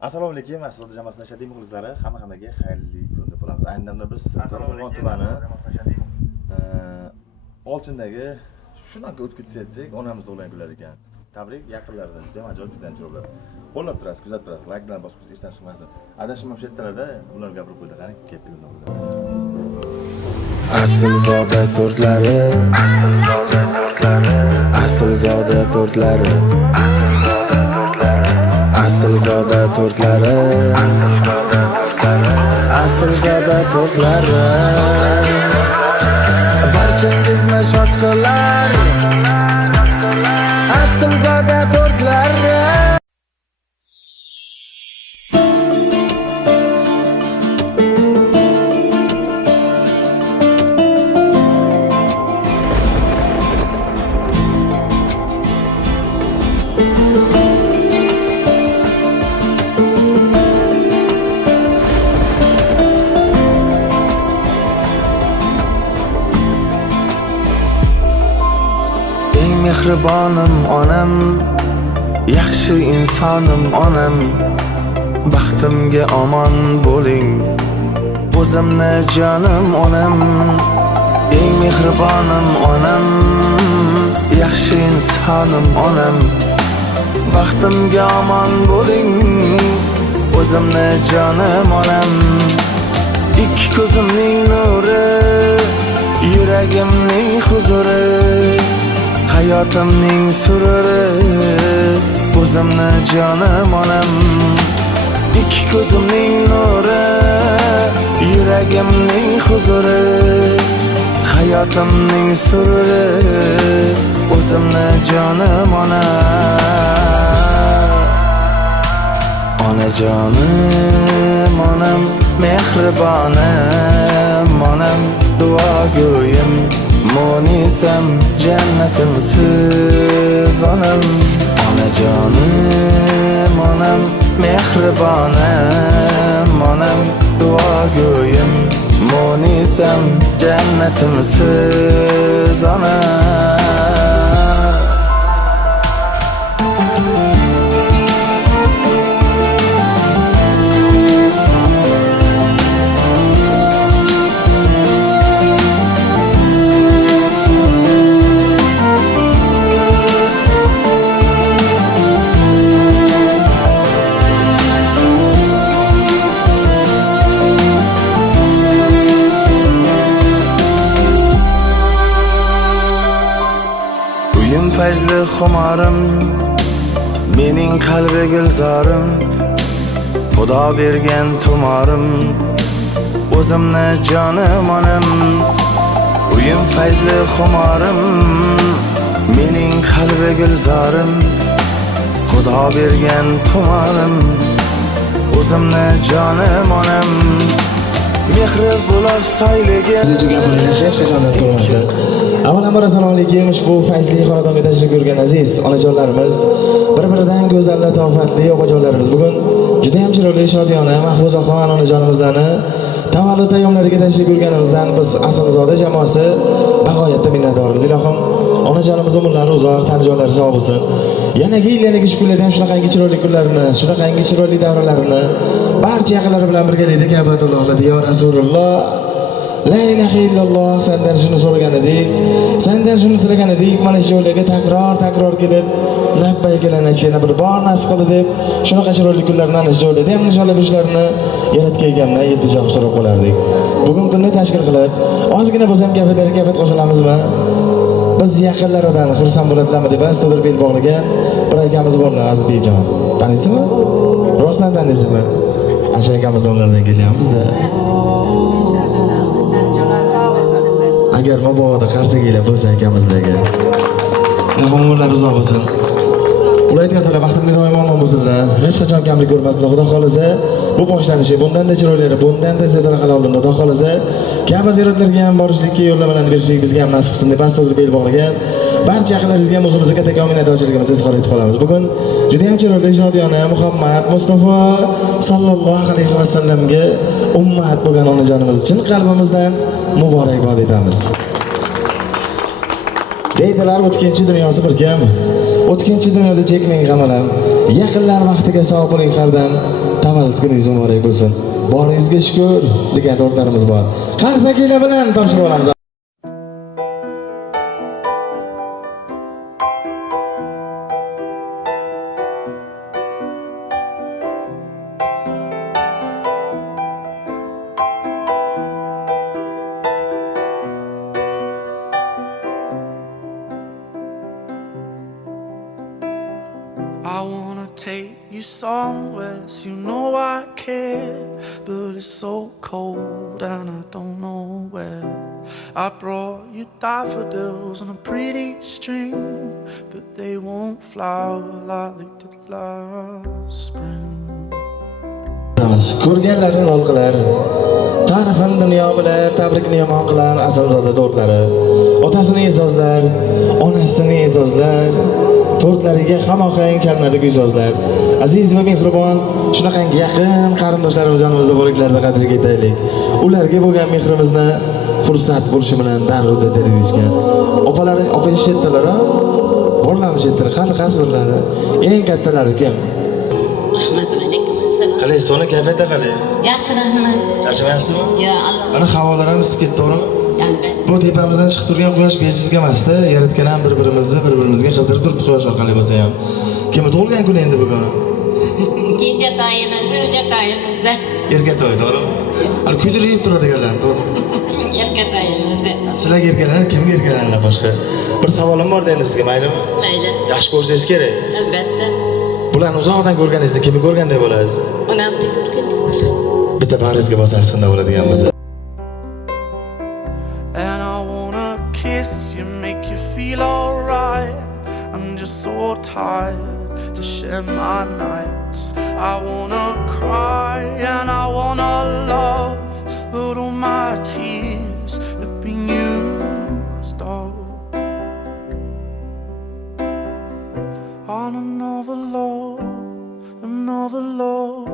Assalomu alaykum, Asad jamoasining ashaddiy muxlislari, hammaga xayrli kun deb qolamiz. Ayni damda biz Qo'rg'on tumani Olchindagi shunaqa o'tib ketsak, onamiz o'g'lan kular ekan. Tabrik yaqinlaridan juda ajoyib juda chiroyli. Qo'llab turasiz, kuzatib turasiz, like bilan bosib ishdan chiqmasin. Adashim ham chetlarda ular gapirib qo'ydi, qani ketdi bundan. Aslzoda tortlari, Aslzoda tortlari, Aslzoda tortlari, Aslzoda tortlari, barchangizni shod qilar, Aslzoda tortlari. Mehribonim onam, yaxshi insonim onam, baxtimga omon bo'ling, o'zimni jonim onam. Eng mehribonim onam, yaxshi insonim onam, baxtimga omon bo'ling, o'zimni jonim onam. Ikki ko'zimning nuri, yuragimning huzuri, hayotimning sururi, o'zimni jonim onam. Ikki ko'zimning nuri, yuragimning huzuri, hayotimning sururi, o'zimni jonim onam. Onajonim onam, mehribonim onam, duogo'yim Monisam, jannatimsiz onam. Onajonim onam, mehribonim onam, duogo'yim Monisam, jannatimsiz onam. Fazli xumorim, mening qalbi gulzorim, Xudo bergan tumorim, o'zimni jonim onam. Uyim fazli xumorim, mening qalbi gulzorim, Xudo bergan tumorim, o'zimni jonim onam. Mehri buloq soyligi hech qachon ko'rmasdan. Avvalambor assalomu alaykum. Ushbu fayzli xonadonga tashrif buyurgan aziz onajonlarimiz, bir-biridan go'zal, latofatli opajonlarimiz bugun juda ham chiroyli, shodiyona Mahfuzaxon onajonimizlarni tavallud ayyomlariga tashrif buyurganimizdan biz Aslzoda jamoasi bag'oyatda minnatdormiz. Ilohim onajonimiz umrlari uzoq, tan joylari sog' bo'lsin. Yanagi yillarga shu kunlarda ham shunaqangi chiroyli kunlarini, shunaqangi chiroyli davralarini barcha yaqinlari bilan birgalikda Ka'batulloh ya Rasululloh, la ilaha illalloh sendan shuni so'ragan edik, sendan shuni tilagan edik, mana shu joylarga takror kelib labbaykalarni aytishni bir bor nasib qildi deb shunaqa chiroyli kunlarni ana shu joylarda ham nishonlab yurishlarini yaratgan egamdan iltijo so'rab qolardik. Bugun kunni tashkil qilib ozgina bo'lsa ham gapet qo'shilamizmi? Biz yaqinlaridan xursand bo'ladilarmi deb astoydil bel bog'lagan bir akamiz borlar, Azizbekjon. Taniysizmi? Rostdan taniysizmi? Asha akamizdan ulardan kelyapmiz-da. Agar mabodo qarshi kelib bo'lsa akamizlarga, umrlari uzoq bo'lsin. Ular aytganlar, vaqtimga doim omon bo'lsinlar. Hech qachon kamlik ko'rmasinlar. Xudo xolasa bu boshlanishi bundan-da chiroyli, bundan-da ziyoratlar oldinda Xudo xolasa Ka'ba ziyoratlariga ham borishlikka yo'llanmalarni berishlik bizga ham nasib qilsin deb astoydil bel bog'lagan barcha yaqinlaringizga ham o'zimizga katta minnatdorchiligimizni izhor etib qolamiz. Bugun juda ham chiroyli, shodiyona Muhammad Mustafa sallallohu alayhi va sallamga ummat bo'lgan onajonimiz uchun qalbimizdan muborakbod etamiz. Deydilar o'tkinchi dunyosi bir kam. o'tkinchi dunyoda chekmang g'amalam. Yaqinlar vaqtiga sog' bo'ling hardam. Tavallud kuningiz muborak bo'lsin. Boringizga shukr degan to'rtlarimiz bor. Qani Sakina bilan topshirib olamiz. I wanna take you somewhere, so you know I care, but it's so cold and I don't know where. I brought you daffodils on a pretty string, but they won't flower like they did last spring. Ko'rganlaring lol qilar, tarixin dunyo bilar, tabrikni yomon qilar asalzoda to'rtlari. Otasini e'zozlar, onasini e'zozlar, to'rtlariga hamohang chalinadi kuy sozlar. Aziz va mehribon, shunaqangi yaqin qarindoshlarimiz yonimizda bo'lganlarida qadriga yetaylik. Ularga bo'lgan mehrimizni fursat bo'lishi bilan darruvda derizgan. Opa shetdalar-a? Bolalarimiz shetdalar, qani qasrlari. Eng kattalari kim? Rahmat alaykum assalom. Qalay, soni kayfiyatda qalay? Yaxshi rahmat. Charchamayapsizmi? Yo, Alloh. Mana havolarimiz ketdi, to'g'rimi? Albatta. Bu tepamizdan chiqib turgan quyosh bejizga emasda, yaratgan ham bir-birimizga qizdirib turibdi quyosh orqali bo'lsa ham. Kimni tug'ilgan kuni endi bugun? Kenja to'yimiz, o'ja to'yimizda. Erka to'y, to'g'rimi? Hali kuydirib turadiganlar, to'g'rimi? Erka to'yimizda. Sizlarga erkalanadi, kimga erkalanadi boshqa? Bir savolim bor endi sizga, maylimi? Mayli. Yaxshi ko'rsangiz kerak. Albatta. Bularni uzoqdan ko'rganingizda kimni ko'rganday bo'lasiz? Onamni ko'rgan. Bitta bag'ringizga bosasiz, shunda bo'ladigan bo'lsa. And I wanna kiss you, make you feel alright. I'm just so tired to share my nights. I wanna cry and I wanna love, but all my tears have been used up on another love, another love.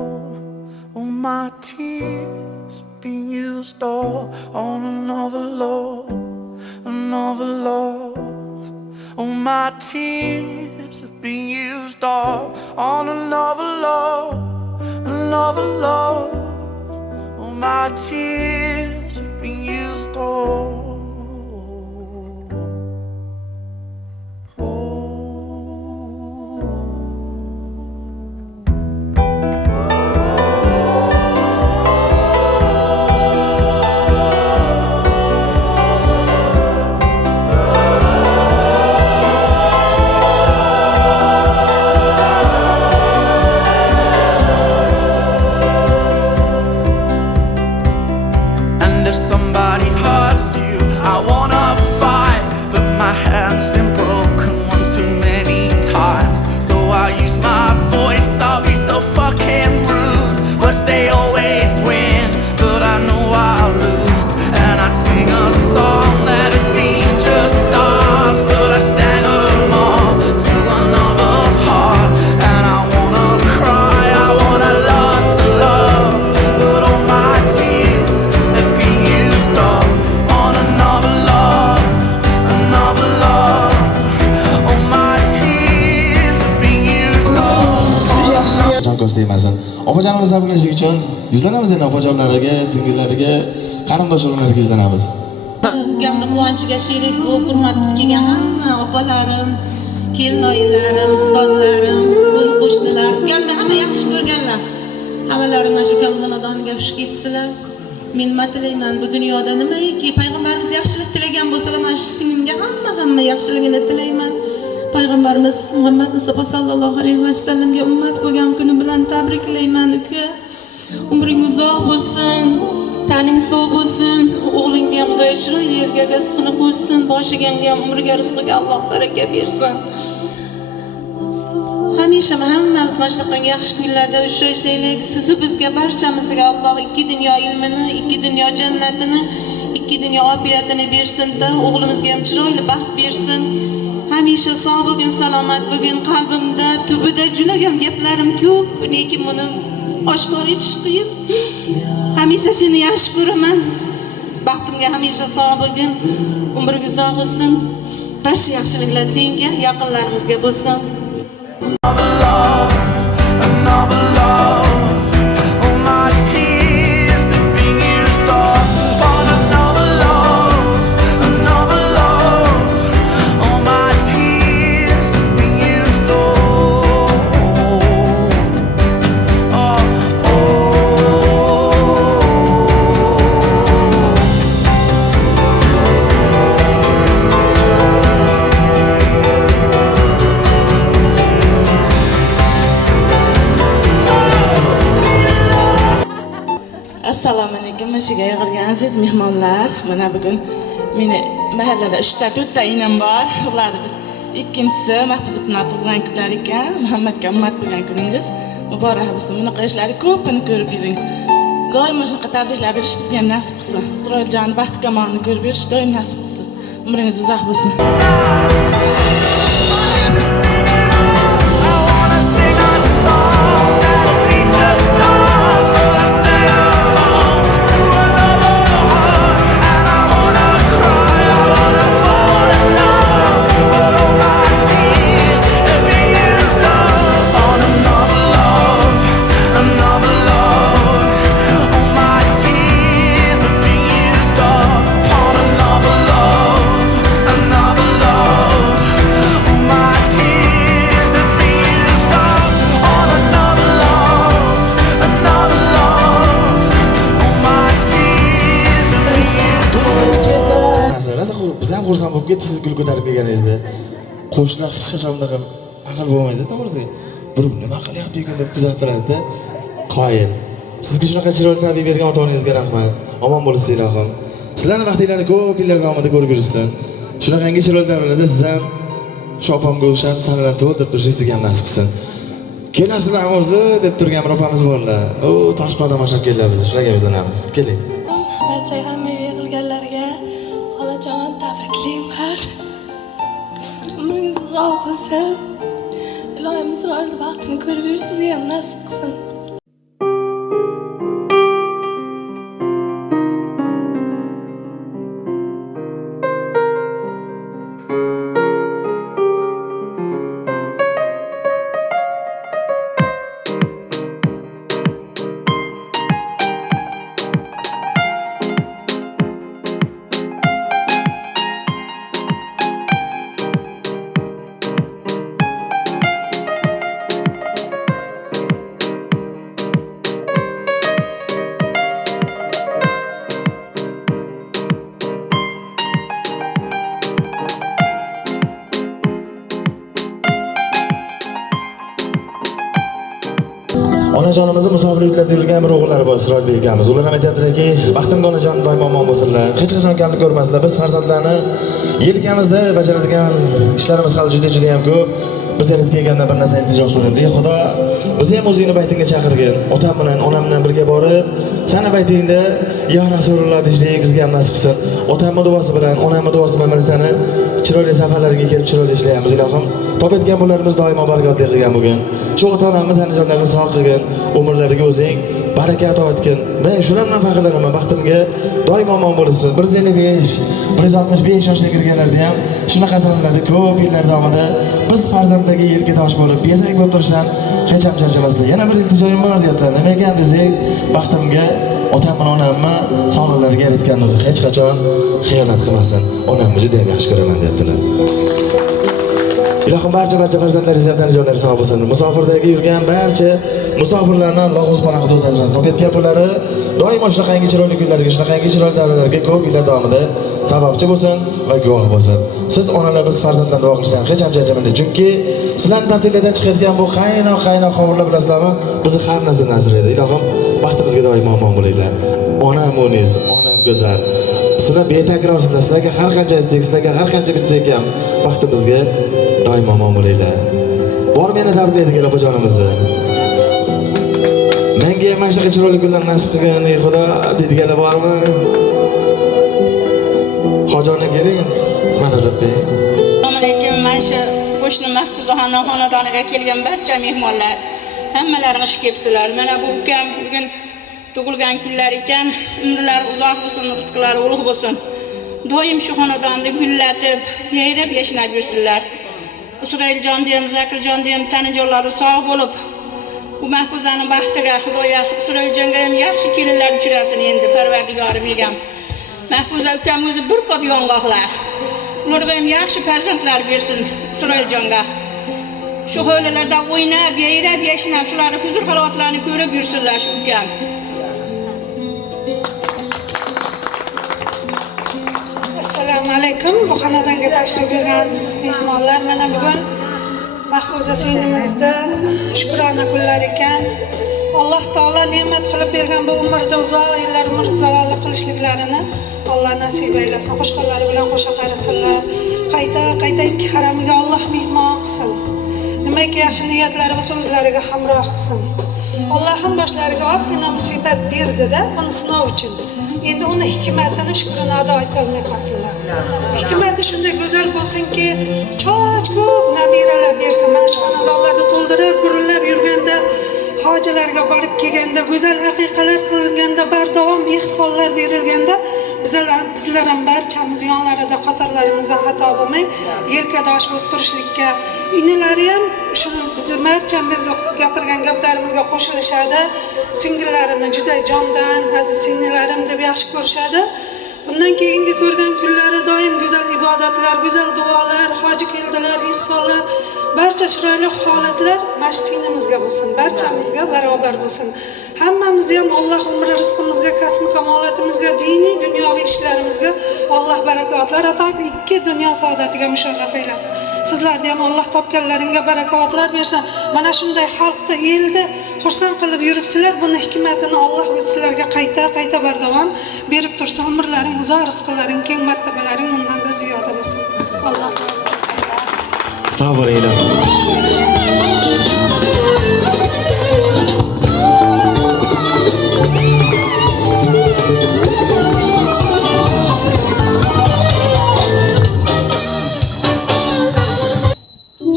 All my tears have been used up on another love, another love. All my tears have been used up on another love, another love. All my tears have been used up. They always win, but I know I'll lose. And I'd sing a song that'd be just stars, but I sang them all to another heart. And I wanna cry, I wanna learn to love, but all my tears have been used up on another love, another love. All my tears have been used up. Jon ko'staymasin. Opajonimiz tabriklash uchun yuzlanamiz endi opajonlariga, singillariga, qarindosh o'g'illarga yuzlanamiz. Ukamni quvonchiga sherik bo'lib hurmat qilgan hamma opalarim, kelinoyilarim, ustozlarim, qo'shnilar, ukamni hamma yaxshi ko'rganlar. Hammalari mana shu ukam xonadoniga xush kelibsizlar. Men nima tilayman bu dunyoda nimaiki payg'ambarimiz yaxshilik tilagan bo'lsalar, mana shu singlimga hamma yaxshiligini tilayman. Payg'ambarimiz Muhammad Mustafa sallallohu alayhi vasallamga ummat bo'lgan kuni bilan tabriklayman uka. Umring uzoq bo'lsin, taning sog' bo'lsin, o'g'lingga ham Xudo chiroyli yerga sig'ini qo'ysin, boshiga ham umriga rizqiga Alloh baraka bersin. Hamisha hammamiz mana shunaqangi yaxshi kunlarda uchrashaylik. Siz bizga barchamizga Alloh ikki dunyo ilmini, ikki dunyo jannatini, ikki dunyo ofiyatini bersin-da, o'g'limizga ham chiroyli baxt bersin. Hamisha sog' bo'lgin, salomat bo'lgin. Qalbimda, tubida junagan gaplarim ko'p, lekin buni oshkor etish qiyin. Hamisha seni yaxshi ko'raman. Baxtimga hamisha sog' bo'lgin. Umringiz uzoq bo'lsin. barcha yaxshiliklar senga, yaqinlarimizga bo'lsin. Another love. All my tears have been used up on another love. Another love. All my tears have been used up. Assalomu alaykum, mashiga yig'ilgan aziz mehmonlar. Mana bugun meni mahallada 3ta inam bor. Ularning ikkinchisi Mahfuza opani tug'ilgan kunlar ekan. Muhammadga ummat bo'lgan kuningiz muborak bo'lsin. Bunaqa ishlarni ko'pini ko'rib yuring. Doim shunaqa tabriklar berish bizga ham nasib qilsin. Isroiljon baxt kamonini ko'rib yurish doim nasib qilsin. Umringiz uzoq bo'lsin. Biz ham xursand bo'lib ketdik siz gul ko'tarib kelganingizda. Qo'shnilar hech qachon bunaqa aql bo'lmaydi, to'g'risi. Bir nima qilyapti ekan deb kuzattiradi. Qoyil. Sizga shunaqa chiroyli tarbiya bergan ota-onangizga rahmat. Omon bo'lasiz ilohim. Sizlarning vaqtinglarni ko'p yillar davomida ko'rib yursin. Shunaqangi chiroyli davrlarda siz ham shu opamga o'xshab sanalarni to'ldirib turishingiz sizga ham nasib qilsin. Kelasizlar o'zi deb turgan bir opamiz borlar. O Toshkent tomosha keldilar biz. Shularga bizlanamiz. Keling. Barcha hammaga yig'ilganlarga xolajon tabriklayman. Umringiz uzoq bo'lsin. Ilohim Isroil vaqtini ko'rib yurisizga ham nasib qilsin. Onajonimizni musofirliklarda yurgan bir o'g'illari bor Isroilbek akamiz. Ular ham aytadilarki, baxtimga onajon doim omon bo'lsinlar. Hech qachon kamlik ko'rmaslar. Biz farzandlarni yelkamizda bajaradigan ishlarimiz hali juda ham ko'p. Biz eritga kelganda bir narsa iltijo so'raymiz. Ey Xudo, bizni ham o'zingni baytingga chaqirgin. Otam bilan, onam bilan birga borib, seni baytingda ya Rasululloh deyishlik bizga ham nasib qilsin. Otamning duosi bilan, onamning duosi bilan seni chiroyli safarlarga kelib chiroyli ishlaymiz ilohim. Topayotgan bo'llarimiz doimo barakotli qilgan bugun. Shu ota-onamni tanijonlarini sog' qilgin, umrlariga o'zing baraka ato etgin. Men shundan faxrlanaman, baxtimga doimo omon bo'lsin. 155, 165 yoshga kirganlarda ham shunaqa sanaladi ko'p yillar davomida biz farzandlarga yelkatosh bo'lib, bezak bo'lib turishdan hech ham charchamaslar. Yana bir iltijoyim bor deyaptilar. Nima ekan desak, baxtimga otam bilan onamni sonalariga eritgan o'zi hech qachon xiyonat qilmasin. Onamni juda ham yaxshi ko'raman deyaptilar. Ilohim barcha farzandlaringiz ham tanijonlari sog' bo'lsin. Musofirdagi yurgan barcha musofirlarni Alloh o'z panohida asrasin. Topayotgan pullari doimo shunaqangi chiroyli kunlarga, shunaqangi chiroyli davrlarga ko'p yillar davomida sababchi bo'lsin va guvoh bo'lsin. Siz onalar biz farzandlarni duo qilishdan hech ham charchamaydi. Chunki sizlarning taqdirlardan chiqayotgan bu qaynoq qovurlar bilasizlarmi? Bizni har narsadan asraydi. Ilohim baxtimizga doimo omon bo'linglar. Onam o'niz, onam go'zal. Sizlar betakrorsiz, sizlarga har qancha istek, sizlarga har qancha bitsak ham baxtimizga doimo omon bo'linglar. Bor meni tabriklaydigan opajonimizni. Menga ham mana shunaqa chiroyli kunlar nasib qilgan, ey Xudo deydiganlar bormi? Hojona kerak endi. Madad bey. Assalomu alaykum. Mana shu qo'shni Mahfuza xonadoniga kelgan barcha mehmonlar, hammalari xush kelibsizlar. Mana bu ukam bugun tug'ilgan kunlar ekan. Umrlari uzoq bo'lsin, rizqlari ulug' bo'lsin. doyum şu xonadonda gullatib, yayrab yashnab yursinlar. Isroiljon deyam, Zakirjon deyam, tanijonlari sog' bo'lib, bu Mahfuzaning baxtiga Xudoya Isroiljonga ham yaxshi kelinlar uchrasin endi Parvardigorim egam. Mahfuza ukam o'zi bir ko'p yong'oqlar. Ularga ham yaxshi farzandlar bersin Isroiljonga. Shu hovlilarda o'ynab, yayrab yashnab, shularning huzur halovatlarini ko'rib yursinlar shu ukam. Assalomu alaykum. Bu xonadonga tashrif buyurgan aziz mehmonlar, mana bugun Mahfuza sinimizda shukrona kunlar ekan. Alloh taolo ne'mat qilib bergan bu umrda uzoq yillar umr zararli qilishliklarini Alloh nasib aylasin. Qo'shqonlari bilan qo'sha qarasinlar. Qayta ikki haramiga Alloh mehmon qilsin. Nimaiki yaxshi niyatlari bo'lsa o'zlariga hamroh qilsin. Allohim boshlariga ozgina musibat berdi-da, buni sinov uchun. Endi uni hikmatini, shukrini ado etolmay qolsinlar. Hikmati shunday go'zal bo'lsinki, choch ko'p nabiralar bersin. Mana shu xonadonlarda to'ldirib, gurillab yurganda, hojilarga borib kelganda, go'zal haqiqalar qilinganda, bardavom ihsonlar berilganda, bizlar ham barchamiz yonlarida qatorlarimizdan xato bo'lmay, yelkadosh bo'lib turishlikka, inilari ham shuni bizni barchamiz gapirgan gaplarimizga qo'shilishadi. Singillarini juda jondan, aziz singillarim deb yaxshi ko'rishadi. Bundan keyingi ko'rgan kunlari doim go'zal ibodatlar, go'zal duolar, hoji keldilar, ihsonlar, barcha chiroyli holatlar masjidimizga bo'lsin, barchamizga barobar bo'lsin. Hammamizga ham Alloh umri rizqimizga, kasb kamolatimizga, diniy, dunyoviy ishlarimizga Alloh barakotlar ato etib, ikki dunyo saodatiga musharraf aylasin. Sizlarga ham Alloh topganlaringga barakotlar bersin. Mana shunday xalqni, elni xursand qilib yuribsizlar. Buni hikmatini Alloh o'zi sizlarga qayta bardavom berib tursin. Umrlaring uzoq, rizqlaring keng, martabalaring bundan-da ziyoda bo'lsin. Alloh razı olsun. Sağ bo'linglar.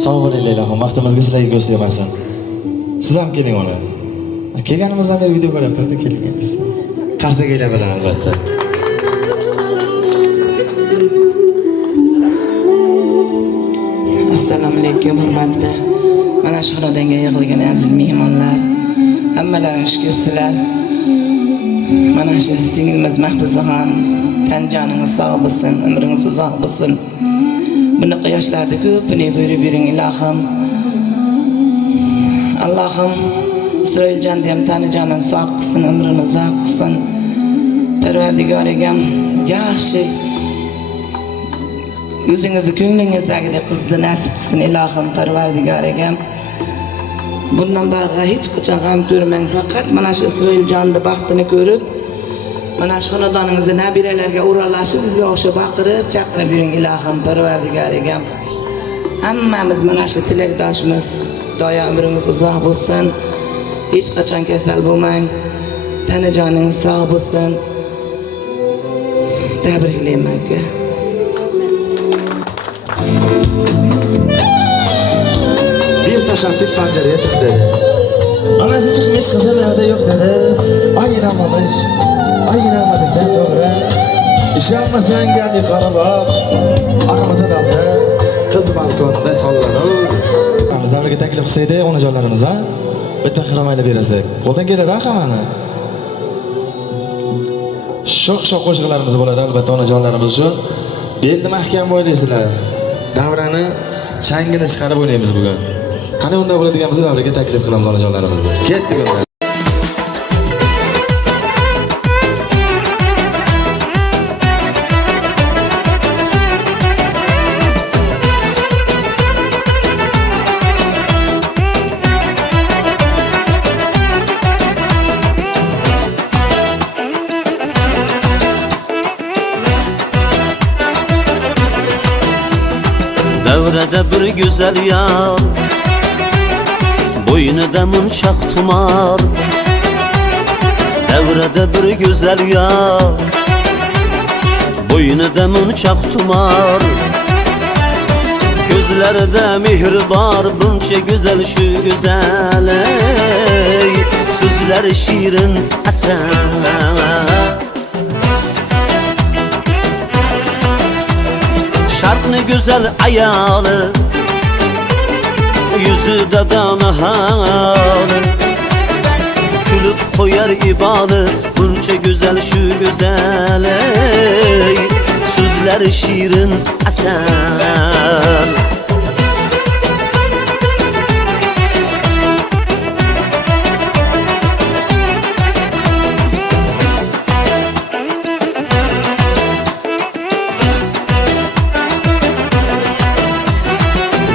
Sağ bo'linglar ilohim, vaqtimizga sizlarga ko'z tegmasin. Siz ham keling ona. Kelganimizdan beri video ko'ryapti, keling endi. Qarsakanglar bilan albatta. Assalomu alaykum hurmatli mana shu xonadonga yig'ilgan aziz mehmonlar, hammalaringiz ko'rsizlar. Mana shu singilimiz Mahfuzaxon, tan joningiz sog' bo'lsin, umringiz uzoq bo'lsin. Bunaqa yoshlarda ko'pini ko'rib yuring ilohim. Allohim Isroiljon ham tani jonini sog' qilsin, umrini uzoq qilsin. Parvardigorim yaxshi o'zingizni ko'nglingizdagidek qizni nasib qilsin ilohim Parvardigorim. Bundan bag'a hech qachon g'am ko'rmang, faqat mana shu Isroiljonni baxtini ko'rib, mana shu xonadoningizda nabiralarga o'ralashib, bizga o'xshab baqirib, chaqirib yuring ilohim Parvardigorim. Hammamiz mana shu tilakdoshimiz, doim umringiz uzoq bo'lsin. Hech qachon kasal bo'lmang. Tana joningiz sog' bo'lsin. Tabriklayman aka. Bir tashattık pancaraya tık dedi. Anası çıkmış kızım evde yok dedi. Ayıramadıktan sonra iş yapmasan gel yukarı bak. Aramadan aldı. Kız balkonda sallanır. Aramızda bir teklif kısaydı onu canlarımıza. Bitta xiramayla berasizlar. Qo'ldan keladi hamani. Sho'x qo'shiqlarimiz bo'ladi albatta onajonlarimiz uchun. Belni mahkam bo'ylaysizlar. Davrani changini chiqarib o'ynaymiz bugun. Qani unda bo'ladigan bo'lsa davraga taklif qilamiz onajonlarimizni. Ketdik unda. Davrada bir güzel yar, boynida munchoq tumor. Davrada bir güzel yar, boynida munchoq tumor. Ko'zlarida mehr bor, buncha go'zal shu go'zal. So'zlari shirin asal. Sharqni go'zal ayoli, yuzida donaholi, kulib qo'yar iboli, buncha go'zal shu go'zal, so'zlari shirin asal.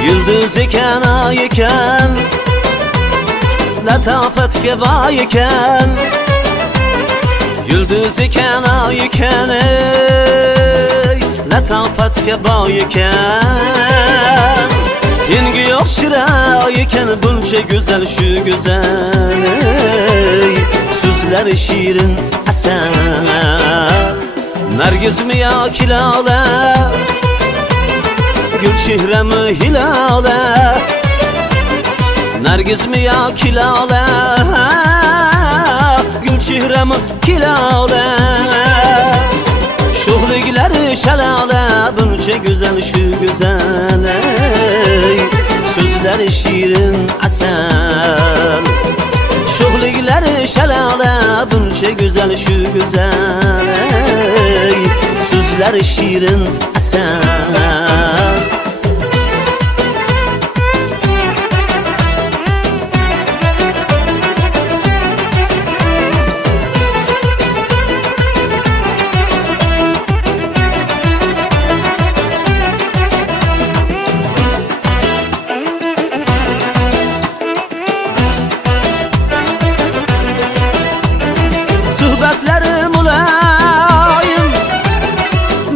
Yıldız eken, ay eken, latafatga boy eken. Yıldız eken, ay eken, latafatga boy eken. Tengi yo'q chiroy eken, buncha go'zal shu go'zal, so'zlari shirin asal. Nargizmi yoki lola, gül chehrami hilole, nargizmi yoki lola, gül chehrami hilole. Sho'xliklari shalola, buncha go'zal shu go'zal, so'zlari shirin asal. Sho'xliklari shalola, buncha go'zal shu go'zal, so'zlari shirin asal. Suhbatlari muloyim,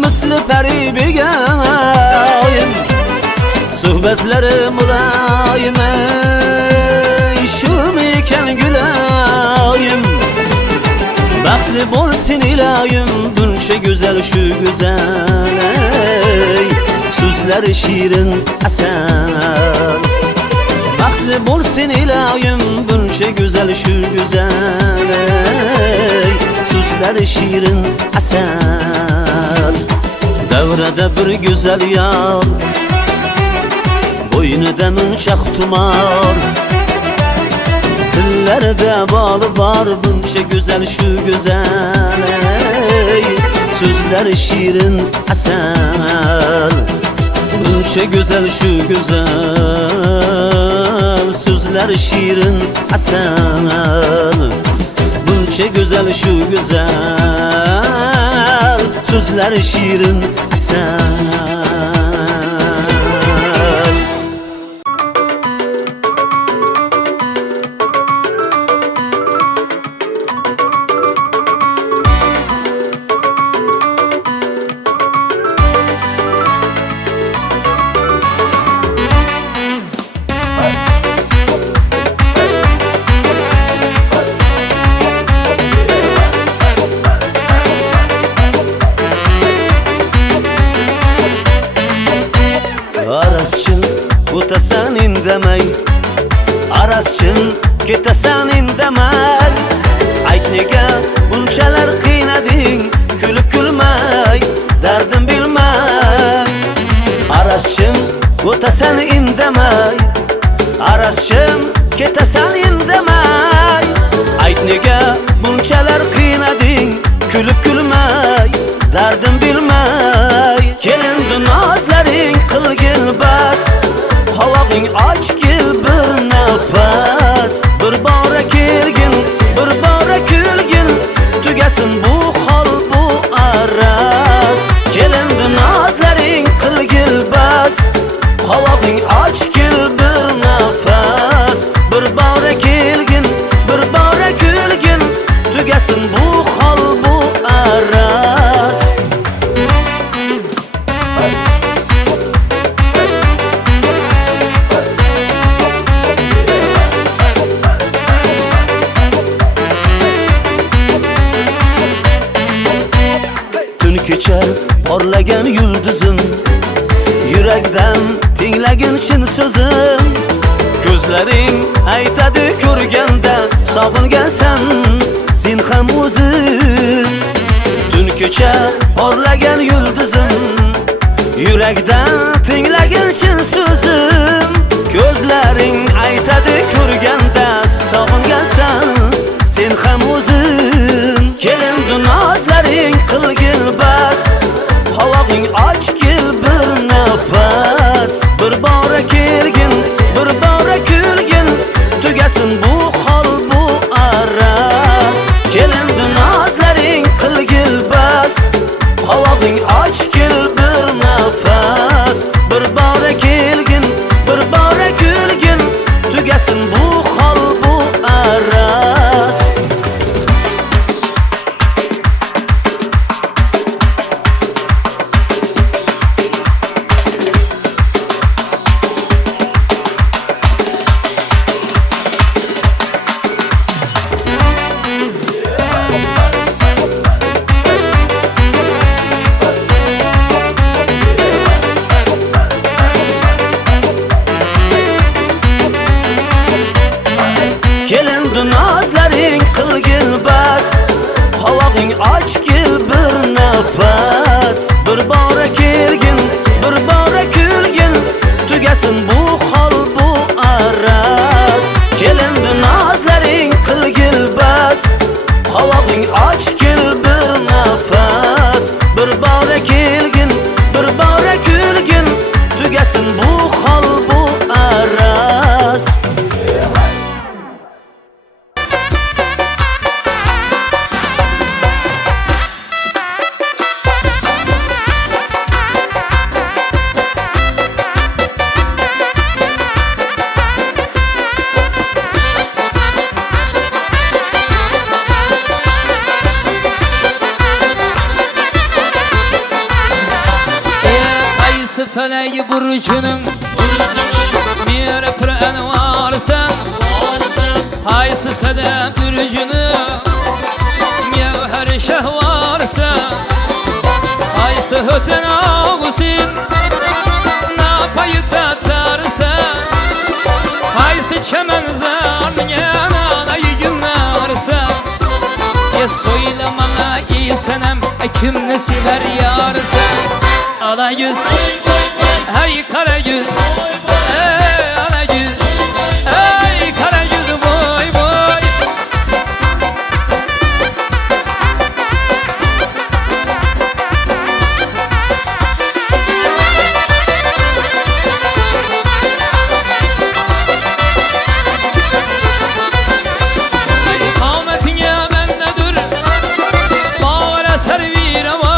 misli pari begoyim. Suhbatlari muloyim, shumi ekan guloyim. Baxtli bo'lsin iloyim, buncha go'zal shu go'zal, so'zlari shirin asal. Baxtli bo'lsin iloyim, buncha go'zal shu go'zal, so'zlari shirin asal. Davrada bir go'zal yor, bo'ynida munchoq tumor, tillarida boli bor, buncha go'zal shu go'zal, so'zlari shirin asal. Buncha go'zal shu go'zal, so'zlari shirin asal. Buncha go'zal shu go'zal, so'zlari shirin asal. Arasçın o'tasan indamay, arasçın ketasan indamay. Ayt nega bunchalar qiynading, kulib kulmay, dardim bilmay. Arasçın o'tasan indamay, arasçın ketasan indamay. Ayt nega bunchalar qiynading, kulib kulmay, dardim bilmay. Kelindi nozlaring qilgin bas, qovog'ing ochgil bir nafas. Bir bora kelgin, bir bora kulgin, tugasin bu hol bu araz. Kelindi nozlaring qilgil bas, qovog'ing ochgil bir nafas. Bir bora kelgin, bir bora kulgin, tugasin bu hol bu araz. Kecha porlagan yulduzim, yurakdan tinglagin chin so'zim. Ko'zlaring aytadi ko'rganda, sog'ingansan sen ham o'zing. Tun kecha porlagan yulduzim, yurak yurakdan tinglagin shin so'zim ko'zlaring aytadi ko'rganda sog'ingansan sen ham o'zing kelindi nozlaring qilgin bas qovog'ing ochgil bir nafas bir bora kelgin bir bora kulgin tugasin bu hol bu araz kelindi nozlaring qilgil bas qovog'ing ochgil bir nafas bir bora kelgin bir bora kulgin tugasin bu hol bu araz kelindi nozlaring qilgin bas qovog'ing ochgil bir nafas bir bora kelgin bir bora kulgin tugasin bu hol bu araz kelindi nozlaring qilgil bas qovog'ing ochgil bir nafas bir bora kelgin bir bora kulgin tugasin bu hol bu araz Feleği burcunun bir pıran varsa haysı sada burcunu mevher şah varsa haysı hüten ağusın napayı tatarsa haysı çemen zarnıyan alayı günlerse ya söyle bana iyi senem kimni sever yarsa ala yüz hey kara yüz hey ala yüz hey kara yüz boy boy Ahmet'ine bende dur bağıra servir ama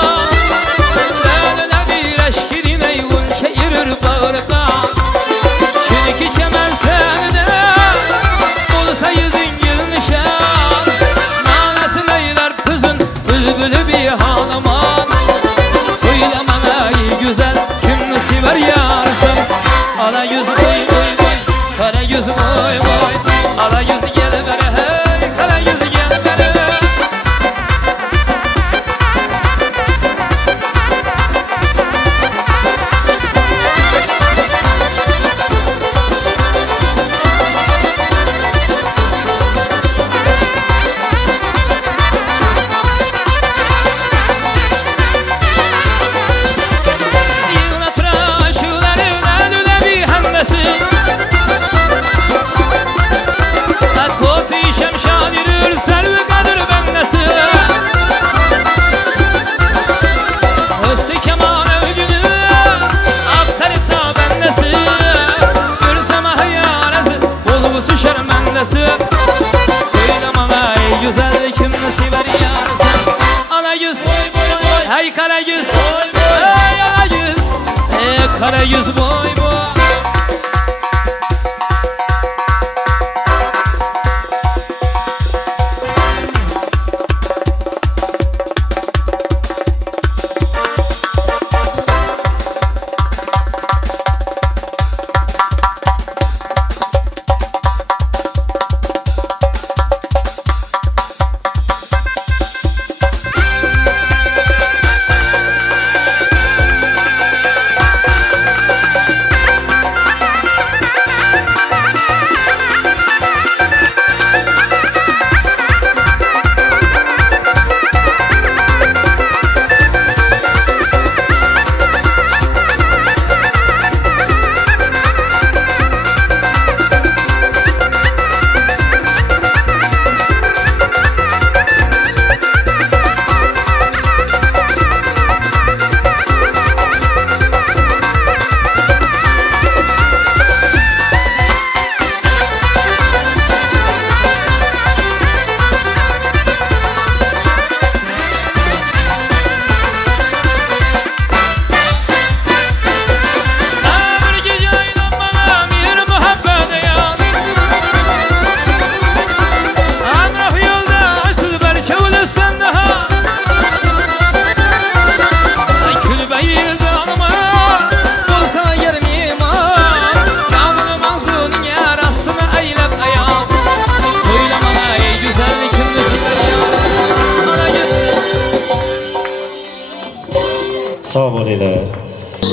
Sog' bo'linglar.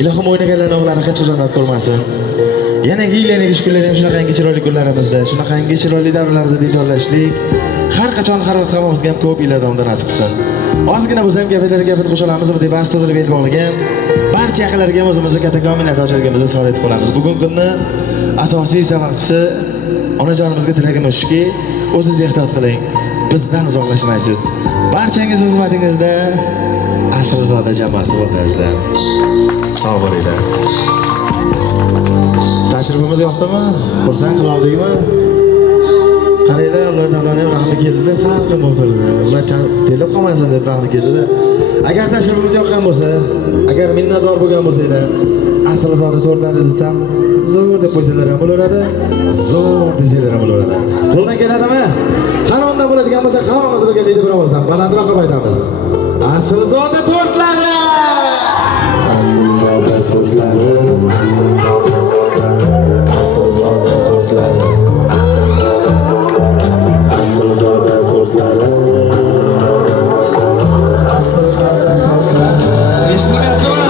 Ilohim o'ynaganlar o'g'lari hech qachon rad ko'rmasin. Yangi yil, yangi kunlar ham shunaqangi chiroyli kunlarimizda, shunaqangi chiroyli davrlarimizda diydorlashlik har qachon har vaqt hammamizga ham ko'p yillar davomida nasib qilsin. Ozgina bo'lsa ham gaplarga qo'shilamiz deb astoydil bel bog'lagan barcha yaqinlarga ham o'zimizni kattakon minnatdorchiligimizni izhor etib qolamiz. Bugungi kunni asosiy sababchisi onajonimizga tilagimiz shuki, o'zingiz ehtiyot qiling, bizdan uzoqlashmaysiz. Barchangiz xizmatingizda Asrzoda jamoasi bo'ldingizlar. Sog' bo'linglar. Tashrifimiz yoqdimi? Xursand qiloldigmi? Qaranglar, Alloh taoloning ham rahmi keldi, salqin bo'ldi. Ular telib qolmasin deb rahmi keldi. Agar tashrifimiz yoqqan bo'lsa, agar minnatdor bo'lgan bo'lsanglar, Asrzoda to'rtlari desam, zo'r deb qo'ysanglar ham bo'laveradi, zo'r desanglar ham bo'laveradi. Qo'ldan keladimi? Qanonda bo'ladigan bo'lsa, hammamiz birgalikda bir ovozdan balandroq aytamiz. Asrzoda to'rtlari! Asrzoda to'rtlari! Asrzoda to'rtlari! Asrzoda to'rtlari! Asrzoda to'rtlari! Eshitmayaptimi?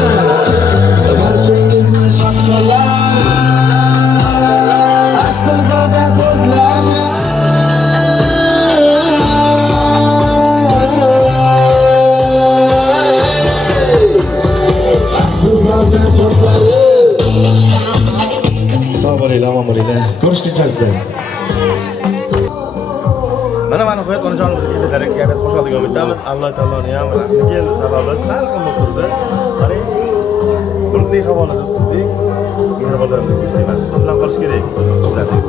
Barchangizni shohlar! Asrzoda to'rtlari! Sog' bo'linglar, omon bo'linglar. Ko'rishgunchasizlar. Mana nihoyat onajonimizga keladilar, gapga qo'shadigan umidamiz. Alloh taoloning ham rahmi keldi, sababi salqin bo'lib turdi. Qarang, bulutli havoda turdik. Mehribonlarimizni ko'rishdik emas. Biz bilan qolish kerak. Kuzatib.